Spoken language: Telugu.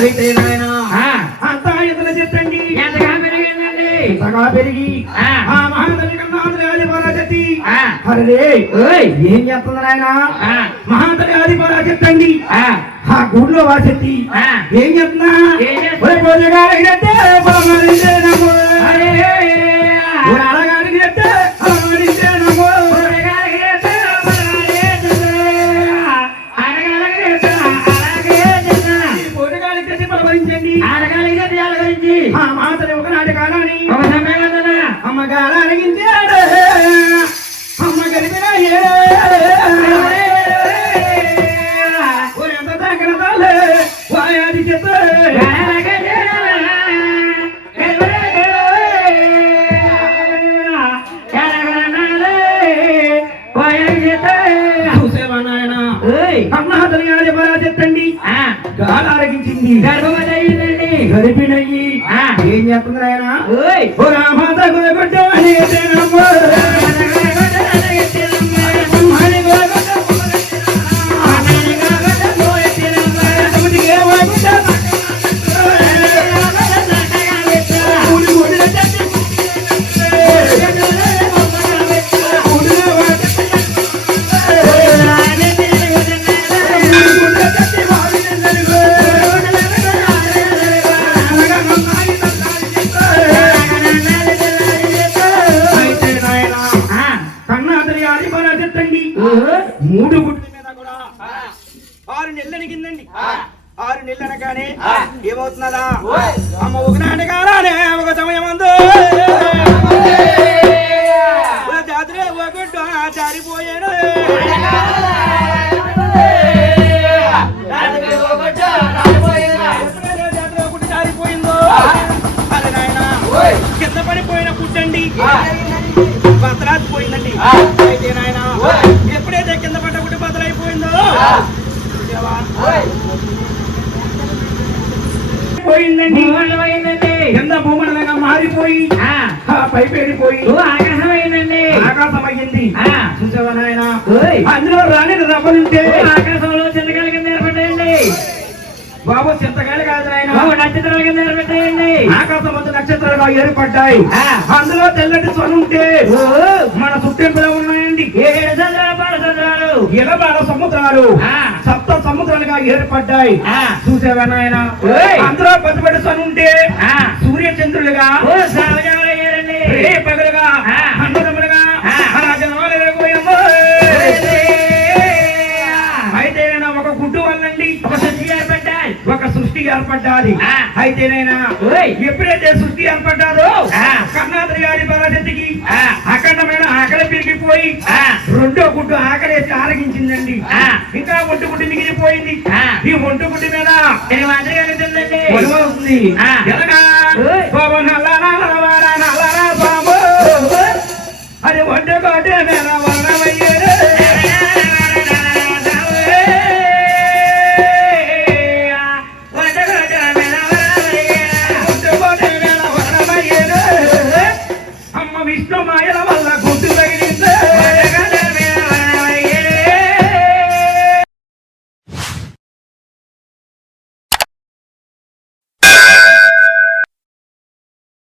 అయితే నాయన అంతా ఎదుల చెట్టండి ఎంతగా పెరిగిందండి ఇంతగా పెరిగి ఆ మహాతల్లి కన్నా ఆది పరాశక్తి అరే ఏం చేస్తుంది నాయన మహాతల్లి ఆది పరాశక్తి ఆ గుడిలో వాసక్తి ఏం చెప్తున్నా అడగారికి చెప్తే మాతని ఒక నాటకాలని అమ్మగారు అడిగించాడు అమ్మ గరిపిన ఎంత దగ్గర వాయాది చెత్త చూసేవా నాయన అమ్మతని ఆడి పరా చెత్తండి గాలి ఆరగించింది గర్భవతి అయ్యిందండి గరిపినయ్యి ఏం చెప్తుంది నాయన ఓ రామాత గురగొట్టమని మూడు గుడ్ల మీద కూడా 6 నెలలు అడిగిందండి 6 నెలలు అనగానే ఏమవుతున్నదా అమ్మ ఒక నాటకారానే ఒక సమయం అందు జాతర ఒకటి జారిపోయాడు జాతర ఒకటి జారిపోయిందో అరే నాయన కింద పడిపోయిన పుట్టండి బతరాజు పోయిందండి అయితే నాయన ఎప్పుడైతే కింద పడ్డ గుడ్డి బతలైపోయిందో పోయిందండి కింద భూమండలంగా మారిపోయి పైపేరిపోయి ఆకాశం అయిందండి ఆకాశం అయ్యింది చూసావా నాయన అందులో రాని రవ్వలుంటే ఆకాశంలో చిన్నకాయల కింద ఏర్పడ్డాయండి బాబు చింతకాయలు కాదు నాయన నక్షత్రాల కింద ఏర్పడ్డాయండి ఆకాశం మధ్య నక్షత్రాలుగా ఏర్పడ్డాయి అందులో తెల్లటి స్వరం ఉంటే మన చుట్టెంపులో ఉన్నాయండి 7 సముద్రాలు ఇలబాల సముద్రాలు సప్త సముద్రాలుగా ఏర్పడ్డాయి చూసేవా నాయన అందులో పట్టుబడి స్వరం ఉంటే సూర్య చంద్రులుగా సావజాలయ్యారండి పగలుగా అన్నదమ్ములుగా అయితే నేను ఒక గుడ్డు వల్లండి ఒక సృష్టి ఏర్పడ్డాది అయితే నేనా ఎప్పుడైతే సృష్టి ఏర్పడ్డారో కర్ణాటక గారి పరాశక్తికి అఖండమైన ఆకలి పెరిగిపోయి రెండో గుడ్డు ఆకలేసి ఆరగించిందండి ఇంకా ఒంటి గుడ్డు మిగిలిపోయింది ఈ ఒంటి గుడ్డి మీద మాదిరిగా వస్తుంది ఎలాగా